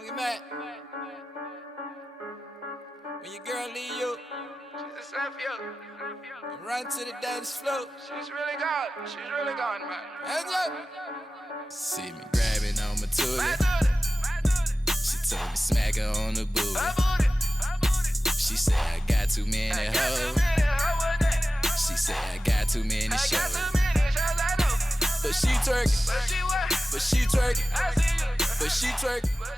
Don't get mad. When your girl leave you, She just left you. and run to the dance floor. She's really gone. She's really gone, man. Hands up. See me grabbing on my My tootie. duty. She told me smack her on the booty. My booty. She said I got too many Got too hoes. many hoes. She said I got too many I got shows. too many shows I know. But she twerking, But she what? but she twerking, I see you. but she twerking. But she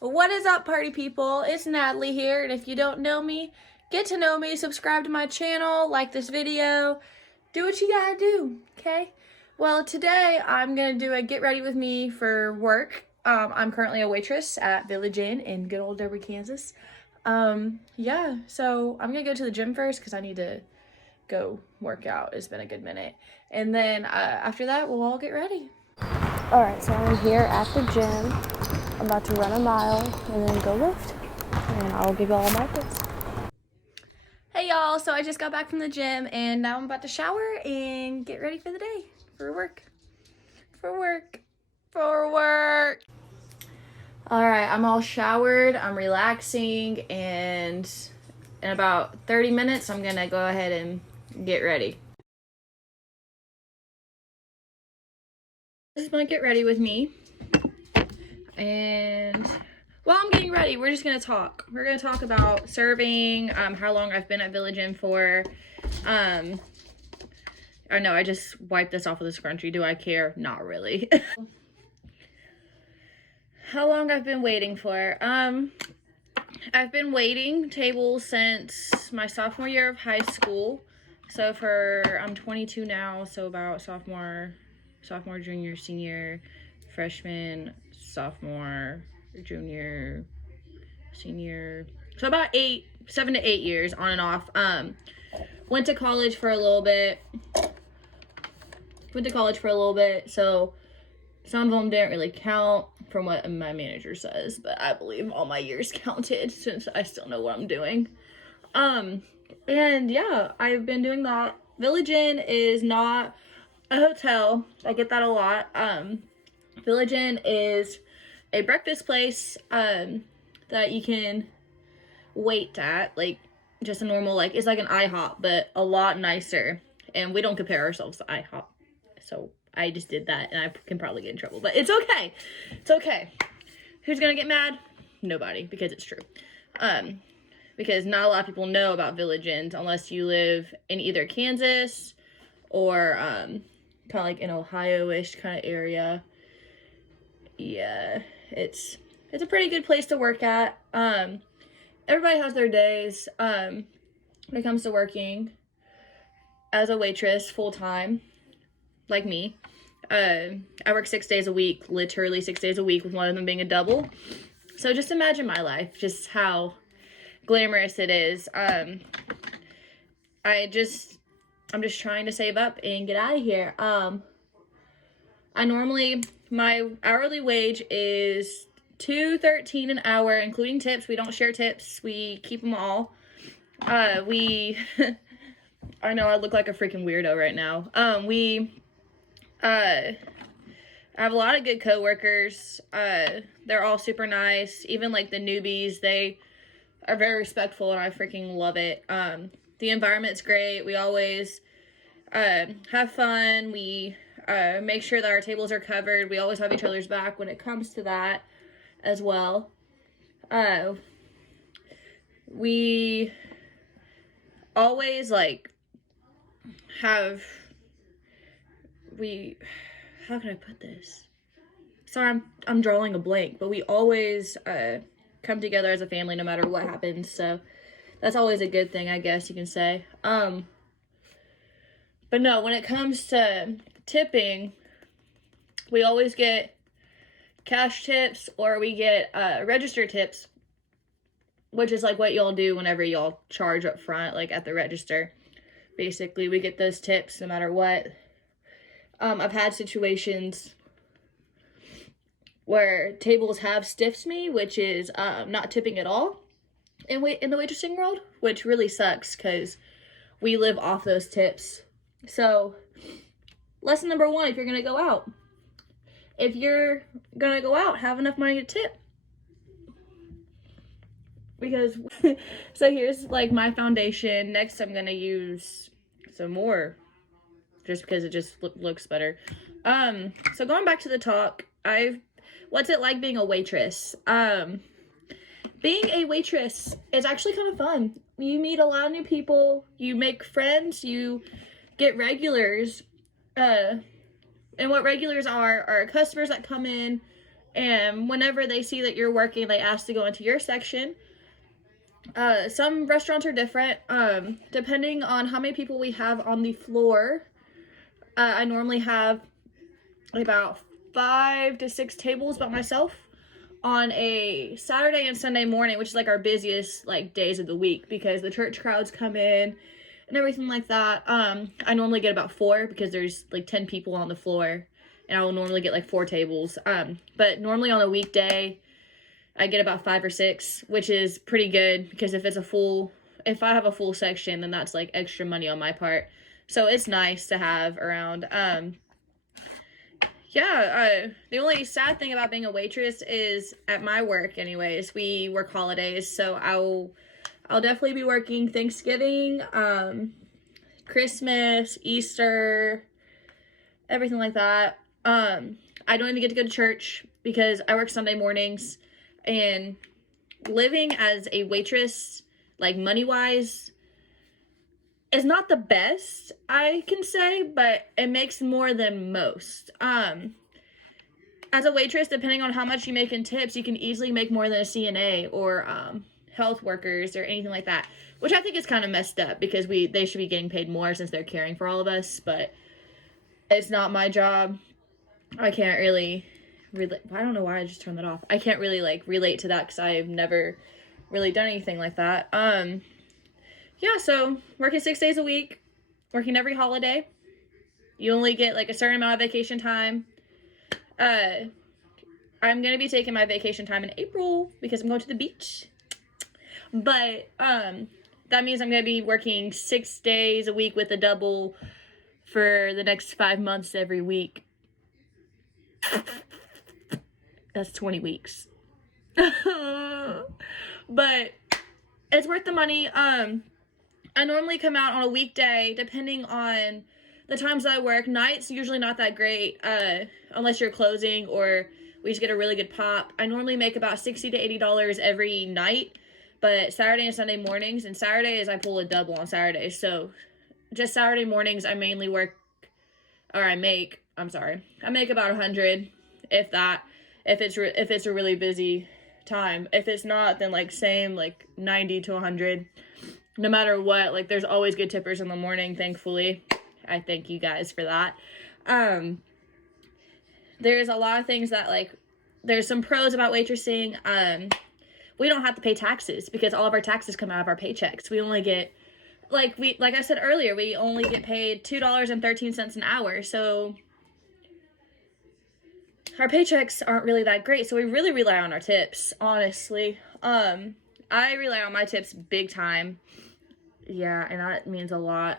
What is up, party people? It's Natalie here, and if you don't know me, get to know me, subscribe to my channel, like this video, do what you gotta do, okay? Well, today I'm gonna do a get ready with me for work. I'm currently a waitress at Village Inn in good old Derby, Kansas. Yeah, so I'm gonna go to the gym first because I need to go work out. It's been a good minute. And then after that, we'll all get ready. All right, so I'm here at the gym. I'm about to run a mile and then go lift, and I'll give you all my tips. Hey y'all, so I just got back from the gym and now I'm about to shower and get ready for the day, for work. All right, I'm all showered, I'm relaxing, and in about 30 minutes, I'm gonna go ahead and get ready. This is my get ready with me. And while I'm getting ready, we're just gonna talk. We're gonna talk about serving, how long I've been at Village Inn for. I know I just wiped this off with a scrunchie. Do I care? Not really. How long I've been waiting for. I've been waiting tables since my sophomore year of high school. So I'm 22 now, so about sophomore, junior, senior, freshman, sophomore, junior, senior, so about 7 to 8 years on and off. Went to college for a little bit, so some of them didn't really count from what my manager says, but I believe all my years counted since I still know what I'm doing. And yeah, I've been doing that. Village Inn is not a hotel. I get that a lot. Village Inn is a breakfast place that you can wait at, like just a normal, like it's like an IHOP, but a lot nicer. And we don't compare ourselves to IHOP, so I just did that, and I can probably get in trouble, but it's okay. It's okay. Who's gonna get mad? Nobody, because it's true. Because not a lot of people know about Village Inns unless you live in either Kansas or kind of like an Ohio-ish kind of area. Yeah, it's a pretty good place to work at. Everybody has their days when it comes to working as a waitress full-time, like me. I work 6 days a week, literally 6 days a week, with one of them being a double. So just imagine my life, just how glamorous it is. I'm just trying to save up and get out of here. My hourly wage is $2.13 an hour, including tips. We don't share tips. We keep them all. I know I look like a freaking weirdo right now. I have a lot of good coworkers. They're all super nice. Even like the newbies, they are very respectful, and I freaking love it. The environment's great. We always have fun. We make sure that our tables are covered. We always have each other's back when it comes to that as well. We always how can I put this? Sorry, I'm drawing a blank, but we always come together as a family no matter what happens, so that's always a good thing, I guess you can say. But no, when it comes to tipping, we always get cash tips, or we get register tips, which is like what y'all do whenever y'all charge up front, like at the register. Basically, we get those tips no matter what. I've had situations where tables have stiffed me, which is not tipping at all in the waitressing world, which really sucks because we live off those tips. So lesson number one, if you're gonna go out, have enough money to tip. because so here's like my foundation. Next I'm gonna use some more just because it just looks better. So going back to the talk, what's it like being a waitress? Being a waitress is actually kind of fun. You meet a lot of new people, you make friends, you get regulars. And what regulars are customers that come in, and whenever they see that you're working, they ask to go into your section. Some restaurants are different, depending on how many people we have on the floor. I normally have about 5 to 6 tables by myself on a Saturday and Sunday morning, which is like our busiest like days of the week because the church crowds come in and everything like that. I normally get about 4 because there's like 10 people on the floor, and I will normally get like 4 tables. But normally on a weekday, I get about 5 or 6, which is pretty good because if I have a full section, then that's like extra money on my part. So it's nice to have around. The only sad thing about being a waitress is at my work anyways, we work holidays, so I'll definitely be working Thanksgiving, Christmas, Easter, everything like that. I don't even get to go to church because I work Sunday mornings, and living as a waitress, like money-wise, is not the best, I can say, but it makes more than most. As a waitress, depending on how much you make in tips, you can easily make more than a CNA or health workers or anything like that, which I think is kind of messed up because they should be getting paid more since they're caring for all of us, but it's not my job. I can't really I don't know why I just turned that off. I can't really like relate to that because I've never really done anything like that. So working 6 days a week, working every holiday. You only get like a certain amount of vacation time. I'm going to be taking my vacation time in April because I'm going to the beach. But that means I'm going to be working 6 days a week with a double for the next 5 months every week. That's 20 weeks. But it's worth the money. I normally come out on a weekday, depending on the times that I work. Nights usually not that great, unless you're closing or we just get a really good pop. I normally make about $60 to $80 every night, but Saturday and Sunday mornings, and Saturdays I pull a double on Saturdays. So just Saturday mornings I mainly I make about 100, if that, if it's a really busy time. If it's not, then like 90 to 100. No matter what, like there's always good tippers in the morning, thankfully. I thank you guys for that. There's a lot of things that like, there's some pros about waitressing. We don't have to pay taxes because all of our taxes come out of our paychecks. We only get, like I said earlier, we only get paid $2.13 an hour. So our paychecks aren't really that great. So we really rely on our tips, honestly. I rely on my tips big time. Yeah, and that means a lot.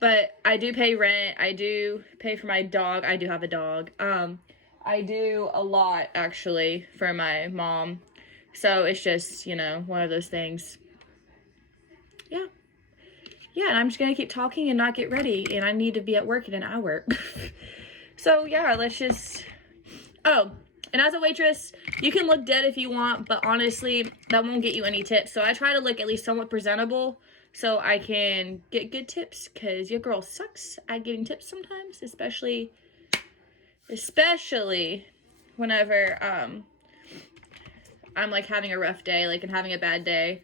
But I do pay rent. I do pay for my dog. I do have a dog. I do a lot, actually, for my mom. So it's just, one of those things. Yeah. Yeah, and I'm just going to keep talking and not get ready. And I need to be at work in an hour. So, yeah, let's just... Oh, and as a waitress, you can look dead if you want, but honestly, that won't get you any tips. So I try to look at least somewhat presentable so I can get good tips, because your girl sucks at getting tips sometimes, especially whenever I'm like having a rough day, like, and having a bad day.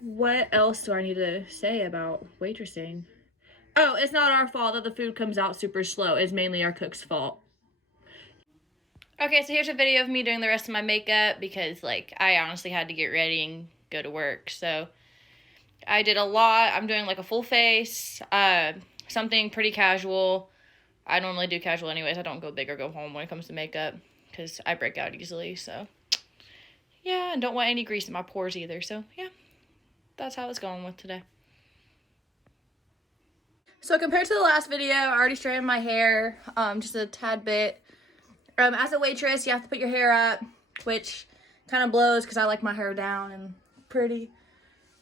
What else do I need to say about waitressing? Oh, it's not our fault that the food comes out super slow. It's mainly our cook's fault. Okay, so here's a video of me doing the rest of my makeup because, like, I honestly had to get ready and go to work. So I did a lot. I'm doing, like, a full face, something pretty casual. I normally do casual anyways. I don't go big or go home when it comes to makeup because I break out easily. So, yeah, and don't want any grease in my pores either. So, yeah, that's how it's going with today. So compared to the last video, I already straightened my hair, just a tad bit. As a waitress, you have to put your hair up which kind of blows because I like my hair down and pretty.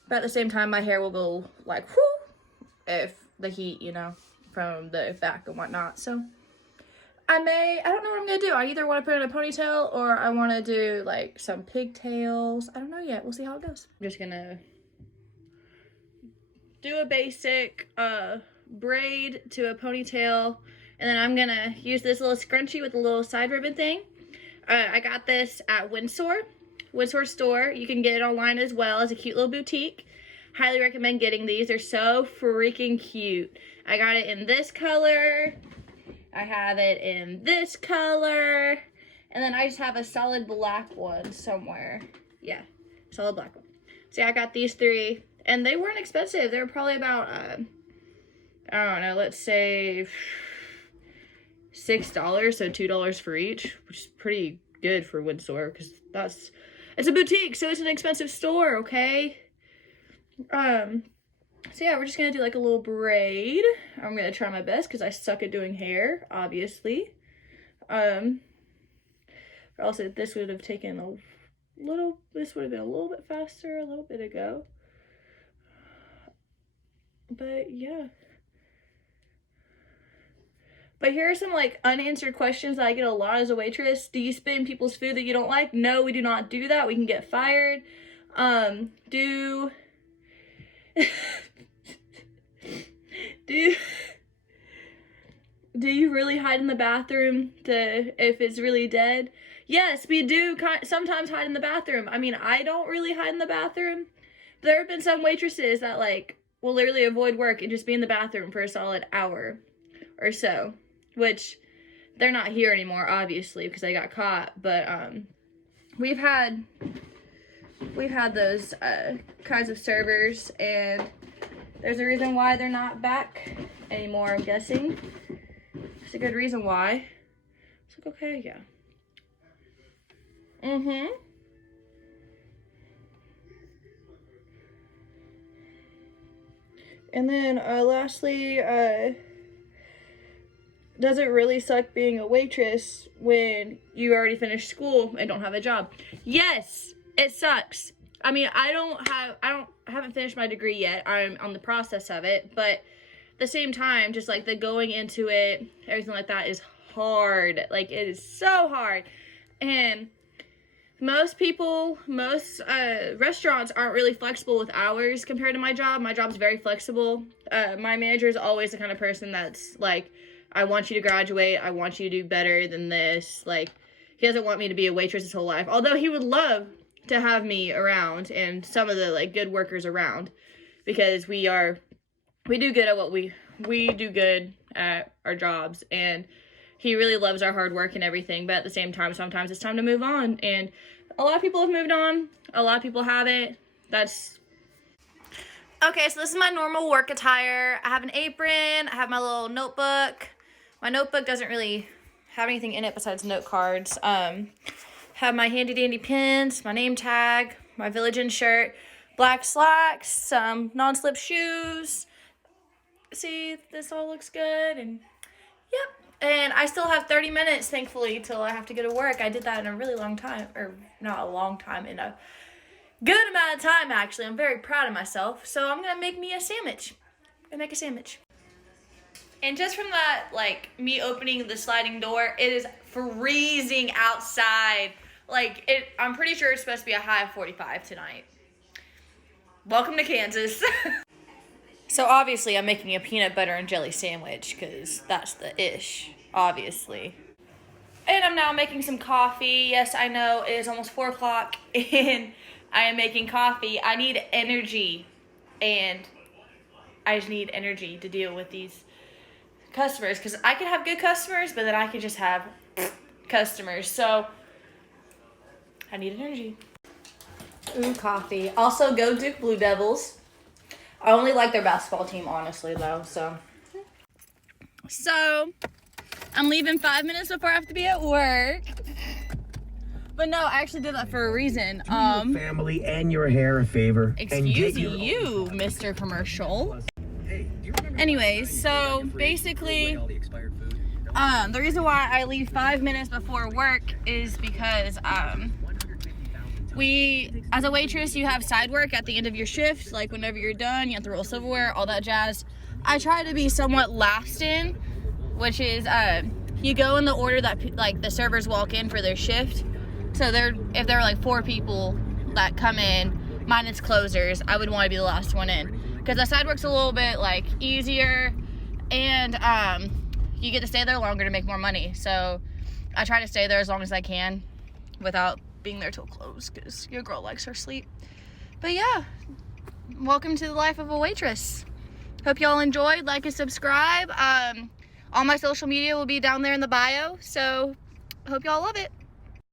But at the same time, my hair will go like, whoo, if the heat, you know, from the back and whatnot. So I don't know what I'm going to do. I either want to put in a ponytail or I want to do like some pigtails. I don't know yet. We'll see how it goes. I'm just going to do a basic braid to a ponytail. And then I'm going to use this little scrunchie with a little side ribbon thing. I got this at Windsor store. You can get it online as well as a cute little boutique. Highly recommend getting these. They're so freaking cute. I got it in this color. I have it in this color. And then I just have a solid black one somewhere. Yeah, solid black one. So yeah, I got these 3. And they weren't expensive. They were probably about, I don't know, let's say $6, so $2 for each, which is pretty good for Windsor, because it's a boutique, so it's an expensive store, okay? So yeah, we're just gonna do like a little braid. I'm gonna try my best because I suck at doing hair, obviously. Or also this would have taken this would have been a little bit faster a little bit ago. But yeah. But here are some like unanswered questions that I get a lot as a waitress. Do you spit in people's food that you don't like? No, we do not do that. We can get fired. Do you really hide in the bathroom if it's really dead? Yes, we do sometimes hide in the bathroom. I mean, I don't really hide in the bathroom. But there have been some waitresses that like will literally avoid work and just be in the bathroom for a solid hour or so. Which, they're not here anymore, obviously, because they got caught. But we've had those kinds of servers, and there's a reason why they're not back anymore, I'm guessing. There's a good reason why. It's like, okay, yeah. And then, lastly, does it really suck being a waitress when you already finished school and don't have a job? Yes, it sucks. I mean, I haven't finished my degree yet. I'm on the process of it, but at the same time, just like the going into it, everything like that is hard. Like, it is so hard. And most restaurants aren't really flexible with hours compared to my job. My job's very flexible. My manager is always the kind of person that's like, I want you to graduate. I want you to do better than this. Like, he doesn't want me to be a waitress his whole life. Although he would love to have me around and some of the, like, good workers around. Because we do good at what we do good at our jobs. And he really loves our hard work and everything. But at the same time, sometimes it's time to move on. And a lot of people have moved on. A lot of people haven't. Okay, so this is my normal work attire. I have an apron. I have my little notebook. My notebook doesn't really have anything in it besides note cards. Have my handy dandy pins, my name tag, my Village Inn shirt, black slacks, some non-slip shoes. See, this all looks good, and yep. And I still have 30 minutes, thankfully, till I have to go to work. I did that in a really long time, or not a long time, in a good amount of time, actually. I'm very proud of myself. So I'm gonna make me a sandwich. I'm gonna make a sandwich. And just from that, like, me opening the sliding door, it is freezing outside. Like, I'm pretty sure it's supposed to be a high of 45 tonight. Welcome to Kansas. So obviously I'm making a peanut butter and jelly sandwich, because that's the ish, obviously. And I'm now making some coffee. Yes, I know, it is almost 4 o'clock, and I am making coffee. I need energy, and I just need energy to deal with these customers, because I could have good customers, but then I could just have customers. So I need energy. Ooh, coffee. Also, go Duke Blue Devils. I only like their basketball team, honestly, though. So I'm leaving 5 minutes before I have to be at work. But no, I actually did that for a reason. Do your family and your hair a favor. Excuse you, Mr. Commercial. Anyways, so basically, the reason why I leave 5 minutes before work is because as a waitress, you have side work at the end of your shift. Like whenever you're done, you have to roll silverware, all that jazz. I try to be somewhat last in, which is you go in the order that like the servers walk in for their shift. So if there are like 4 people that come in, minus closers, I would want to be the last one in, because the side work's a little bit like easier, and you get to stay there longer to make more money. So I try to stay there as long as I can without being there till close, because your girl likes her sleep. But yeah, welcome to the life of a waitress. Hope y'all enjoyed. Like and subscribe. All my social media will be down there in the bio, so hope y'all love it.